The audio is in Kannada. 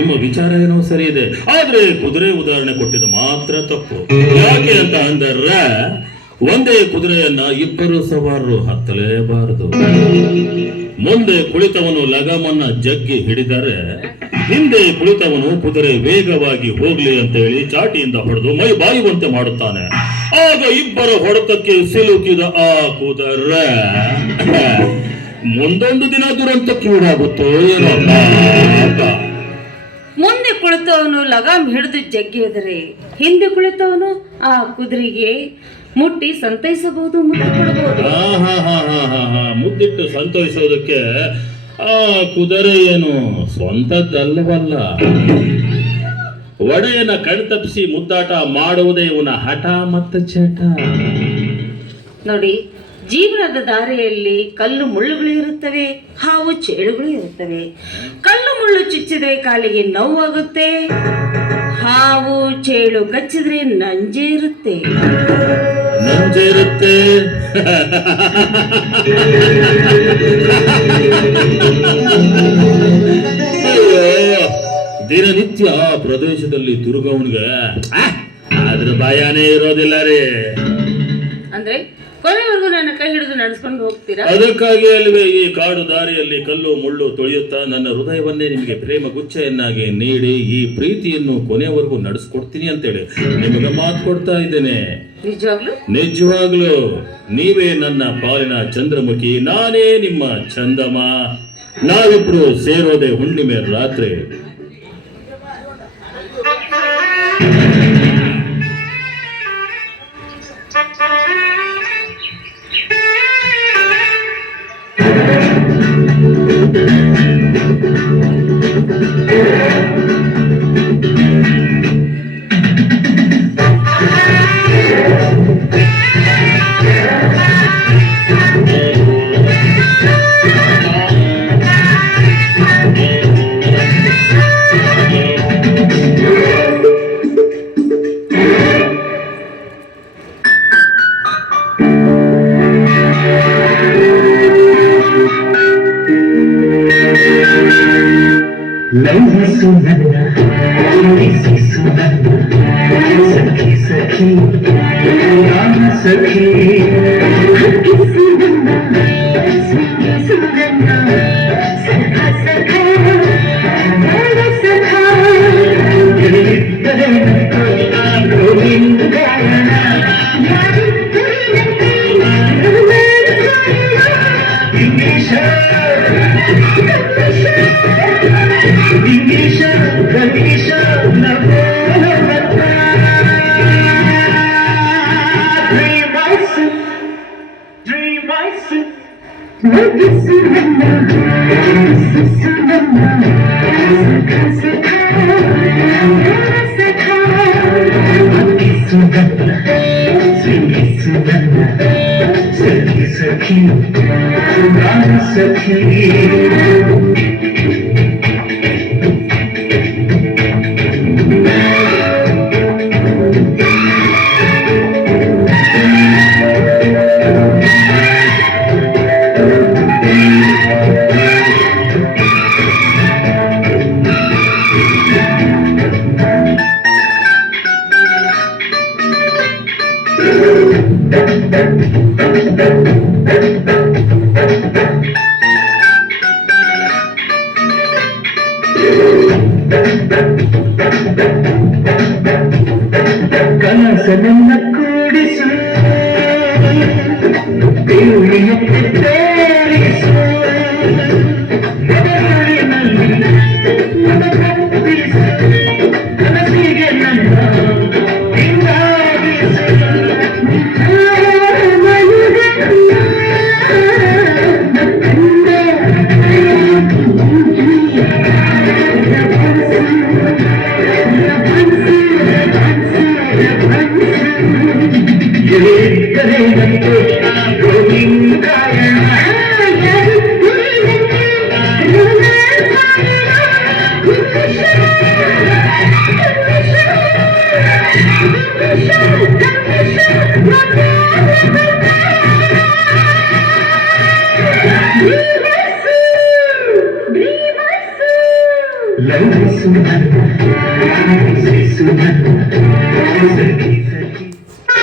ನಿಮ್ಮ ವಿಚಾರ ಏನೋ ಸರಿ ಇದೆ, ಆದ್ರೆ ಕುದುರೆ ಉದಾಹರಣೆ ಕೊಟ್ಟಿದ್ದು ಮಾತ್ರ ತಪ್ಪು. ಯಾಕೆ ಅಂತ ಅಂದರೆ ಒಂದೇ ಕುದುರೆಯನ್ನ ಇಬ್ಬರು ಸವಾರರು ಹತ್ತಲೇಬಾರದು. ಮುಂದೆ ಕುಳಿತವನು ಲಗಾಮನ್ನ ಜಗ್ಗಿ ಹಿಡಿದರೆ ಹಿಂದೆ ಕುಳಿತವನು ಕುದುರೆ ವೇಗವಾಗಿ ಹೋಗ್ಲಿ ಅಂತ ಹೇಳಿ ಚಾಟಿಯಿಂದ ಹೊಡೆದು ಮೈ ಬಾಯುವಂತೆ ಮಾಡುತ್ತಾನೆ. ಆಗ ಇಬ್ಬರ ಹೊಡೆತಕ್ಕೆ ಸಿಲುಕಿದ ಆ ಕುದುರೆ ಮುಂದೊಂದು ದಿನ ದುರಂತಕ್ಕೆ ಈಡಾಗುತ್ತೋ ಏನೋ. ಮುಂದೆ ಕುಳಿತವನು ಲಗಾಮ್ ಹಿಡಿದು ಜಗ್ಗಿದರೆ ಹಿಂದೆ ಕುಳಿತವನು ಆ ಕುದುರೆಗೆ ಮುಟ್ಟಿ ಸಂತೈಸಬಹುದು, ಮುತ್ತು ಕೊಡಬಹುದು. ಮುದ್ದಿಟ್ಟು ಸಂತೋಷಿಸೋದಕ್ಕೆ ಆ ಕುದುರೆ ಏನು ಸ್ವಂತದ್ದಲ್ಲವಲ್ಲ. ಒಡೆಯನ ಕಣ್ತಪ್ಪಿಸಿ ಮುದ್ದಾಟ ಮಾಡುವುದೇ ಇವನ ಹಠ ಮತ್ತು ಚಟ. ನೋಡಿ, ಜೀವನದ ದಾರಿಯಲ್ಲಿ ಕಲ್ಲು ಮುಳ್ಳುಗಳು ಇರುತ್ತವೆ, ಹಾವು ಚೇಳುಗಳು ಇರುತ್ತವೆ. ಕಲ್ಲು ಮುಳ್ಳು ಚುಚ್ಚಿದ್ರೆ ಕಾಲಿಗೆ ನೋವಾಗುತ್ತೆ, ಹಾವು ಚೇಳು ಕಚ್ಚಿದ್ರೆ ನಂಜೆ ಇರುತ್ತೆ. ದಿನನಿತ್ಯ ಆ ಪ್ರದೇಶದಲ್ಲಿ ತಿರುಗವನಿಗೆ ಅದ್ರ ಭಯನೇ ಇರೋದಿಲ್ಲ ರೀ. ಅಂದ್ರೆ ಕೊನೆವರೆಗೂ ನನ್ನ ಕೈ ಹಿಡಿದು ನಡೆಸ್ಕೊಂಡು ಹೋಗ್ತೀರಾ? ಅದಕ್ಕಾಗಿ ಅಲ್ವೇ ಈ ಕಾಡು ದಾರಿಯಲ್ಲಿ ಕಲ್ಲು ಮುಳ್ಳು ತೊಳೆಯುತ್ತಾ ನನ್ನ ಹೃದಯವನ್ನೇ ನಿಮಗೆ ಪ್ರೇಮ ಗುಚ್ಛೆಯನ್ನಾಗಿ ನೀಡಿ ಈ ಪ್ರೀತಿಯನ್ನು ಕೊನೆಯವರೆಗೂ ನಡೆಸ್ಕೊಡ್ತೀನಿ ಅಂತೇಳಿ ನಿಮಗೆ ಮಾತು ಕೊಡ್ತಾ ಇದ್ದೇನೆ. ನಿಜವಾಗ್ಲು ನೀವೇ ನನ್ನ ಪಾಲಿನ ಚಂದ್ರಮುಖಿ, ನಾನೇ ನಿಮ್ಮ ಚಂದಮ. ನಾವಿಬ್ರು ಸೇರೋದೆ ಹುಣ್ಣಿಮೆ ರಾತ್ರಿ. ಕನಸನನ್ನ ಕೂಡಿಸು, ದೇವಳಿಯಕ್ಕೆ ತೇರಿಸು, ಕನಸಿಗೆ ನನ್ನ ಹಿಂಗಾಗಿಸು. Going ಲಭಿಸು ನನ್ನ, ಲಭಿಸು ನನ್ನ, ಸಖಿ